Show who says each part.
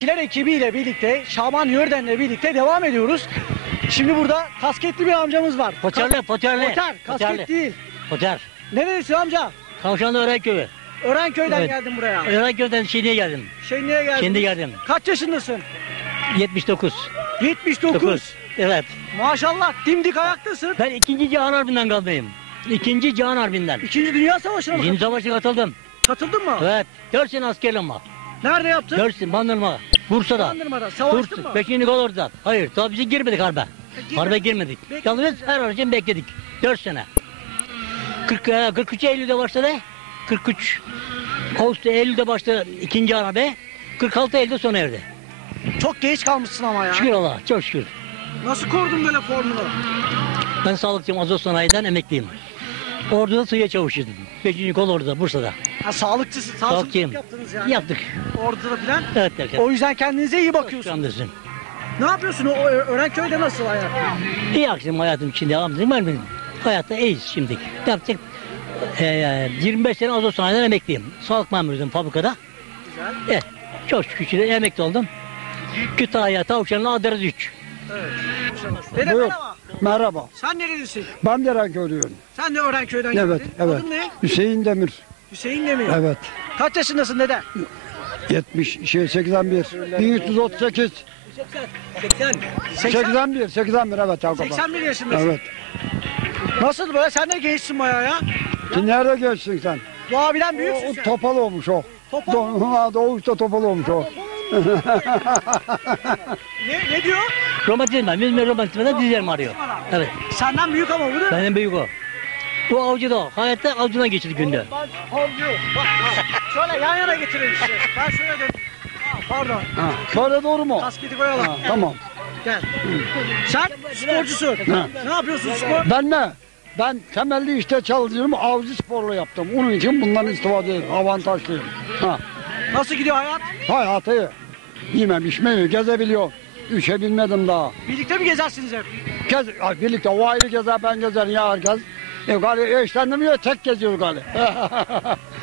Speaker 1: Kiler ekibiyle birlikte, Şaban Yörden'le birlikte devam ediyoruz. Şimdi burada kasketli bir amcamız var.
Speaker 2: Poterli.
Speaker 1: Poter, kasket değil.
Speaker 2: Poter.
Speaker 1: Nerelisin amca?
Speaker 2: Kavşanlı Örenköy'ü.
Speaker 1: Örenköy'den
Speaker 2: Evet.
Speaker 1: geldim buraya.
Speaker 2: Örenköy'den Şirin'e geldim.
Speaker 1: Şenliğe geldim.
Speaker 2: Şimdi geldim.
Speaker 1: Kaç yaşındasın?
Speaker 2: 79.
Speaker 1: 79.
Speaker 2: Evet.
Speaker 1: Maşallah dimdik ayaktasın.
Speaker 2: Ben 2. Cihan Harbi'nden kalmayayım. 2. Cihan Harbi'nden.
Speaker 1: İkinci Dünya Savaşı'na mı
Speaker 2: İkinci savaşa katıldım.
Speaker 1: katıldın mı?
Speaker 2: Evet. 4 sene askerliğim var.
Speaker 1: Nerede yaptın?
Speaker 2: 4 sene Bandırma. Bursa'da.
Speaker 1: Bandırma'da. Savaştın mı?
Speaker 2: 5. Kolordu'da. Hayır. Tabii biz girmedik harbe. Harbe girmedik. Yalnız biz her aracın bekledik. 4 sene. 43 Eylül'de başladı. 43 Ağustos Eylül'de başladı 2. harbe. 46 Eylül'de sona erdi.
Speaker 1: Çok geç kalmışsın ama ya.
Speaker 2: Şükür Allah'a. Çok şükür.
Speaker 1: Nasıl korudun böyle formunu?
Speaker 2: Ben sağlıkçıyım. Azot Sanayi'den emekliyim. Ordu'da suya çavuşuydum. 5. Kolordu'da Bursa'da.
Speaker 1: Ha, sağlıkçısın.
Speaker 2: Sağlıkçıyım.
Speaker 1: Yaptınız yani.
Speaker 2: Yaptık.
Speaker 1: Ordu'da filan.
Speaker 2: Evet derken.
Speaker 1: O yüzden kendinize iyi bakıyorsun.
Speaker 2: Andırsın.
Speaker 1: Ne yapıyorsun? O Örenköy'de nasıl hayat?
Speaker 2: İyi akşam hayatım içinde amcım var benim. Hayatta iyiyiz şimdi. Yaptık. 25 sene Azot Sanayi'den emekliyim. Sağlık memuruydum fabrikada.
Speaker 1: Güzel.
Speaker 2: Evet. Çok şükür emekli oldum. Kütahya, Tavşanlı, Adres 3.
Speaker 1: Evet. Dede
Speaker 3: Buyur.
Speaker 1: merhaba.
Speaker 3: Merhaba.
Speaker 1: Sen nerelisin?
Speaker 3: Ben de Erenköy'lüyüm.
Speaker 1: Sen de Örenköy'den
Speaker 3: Evet,
Speaker 1: geldin.
Speaker 3: evet.
Speaker 1: Adın ne?
Speaker 3: Hüseyin Demir.
Speaker 1: Hüseyin Demir.
Speaker 3: Evet.
Speaker 1: Kaç yaşındasın dede?
Speaker 3: 81. 1338. 81 evet Yakup.
Speaker 1: 81 yaşındasın.
Speaker 3: Evet.
Speaker 1: Nasıl böyle? Sen de gençsin bayağı ya.
Speaker 3: Ki nerede geçsin sen?
Speaker 1: Bu abiden
Speaker 3: O,
Speaker 1: büyüksün
Speaker 3: o
Speaker 1: sen.
Speaker 3: topal olmuş o.
Speaker 1: Topal
Speaker 3: Doğuşta topal olmuş o.
Speaker 1: Ne diyor?
Speaker 2: Romantizm, bizim romantizmada dizlerim arıyor. Evet.
Speaker 1: Senden büyük ama bu değil mi?
Speaker 2: Benim büyük o. Bu avcı da o. Hayatta avcıdan geçirdi günde.
Speaker 1: Bak, şöyle yan yana getirin işte. Ben şöyle döneyim. Pardon.
Speaker 3: Ha, şöyle doğru mu?
Speaker 1: Kasketi koyalım.
Speaker 3: Ha, tamam.
Speaker 1: Gel. Sen sporcusun.
Speaker 3: Ha.
Speaker 1: Ne yapıyorsun spor?
Speaker 3: Ben ne? Ben temelli işte çalışıyorum. Avcı sporlu yaptım. Onun için bundan istifade ediyorum. Avantajlıyım. Ha.
Speaker 1: Nasıl gidiyor hayat?
Speaker 3: Hayatı yemem içmeyi gezebiliyor. Üşebilmedim daha.
Speaker 1: Birlikte mi gezersiniz hep?
Speaker 3: Ay, birlikte o ayrı gezer ben gezerim ya herkes. Galiba eşlendim ya tek geziyor galiba.